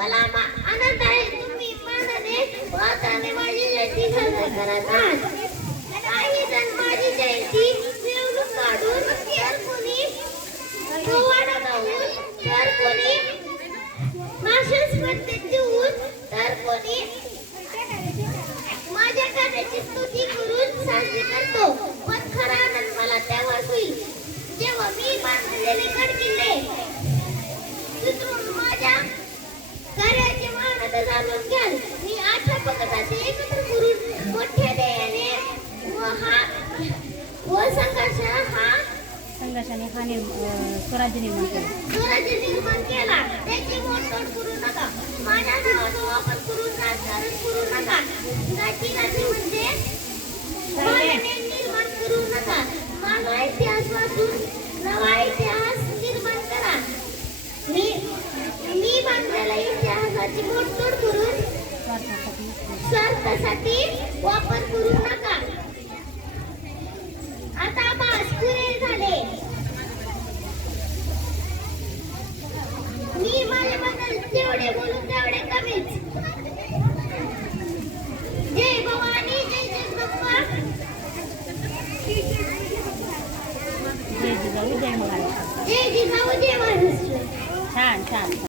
मला आनंद आहे तुम्ही मानाने वाताने माझी जयंती साजरी करत आहात. काही जण माझी जयंती मिरवणूक काढून, तर कोणी पोवाडा गाऊन, तर कोणी भाषण स्पर्धेत देऊन, तर कोणी माझ्या कार्याची स्तुती करून साजरी करतो. पण खरा आनंद मला तेव्हाच होईल जेव्हा मी बांधलेले गडकिल्ले माझ्या कार्याची महानता जाणून घ्याल. मी 8 पकडाचे एकत्र करून मोठ्या दयाने संघर्षाने स्वराज्य निर्माण केला. त्याची मोडतोड करू नका. माझ्या नावाचा वापर करून राजकारण करू नका. जाती म्हणजे निर्माण करू नका. मागला इतिहास वाचून नवा इतिहास निर्माण करा. मी बांधलेल्या इतिहासाची मोडतोड करून स्वार्थासाठी वापर करू नका. आता बस पुरे झाले. मी माझ्याबद्दल जेवढे बोलू तेवढे कमीच. जय भवानी, जय जगदंबा, जय जिजाऊ जय महाराष्ट्र. जय जिजाऊ जय महाराष्ट्र. छान छान.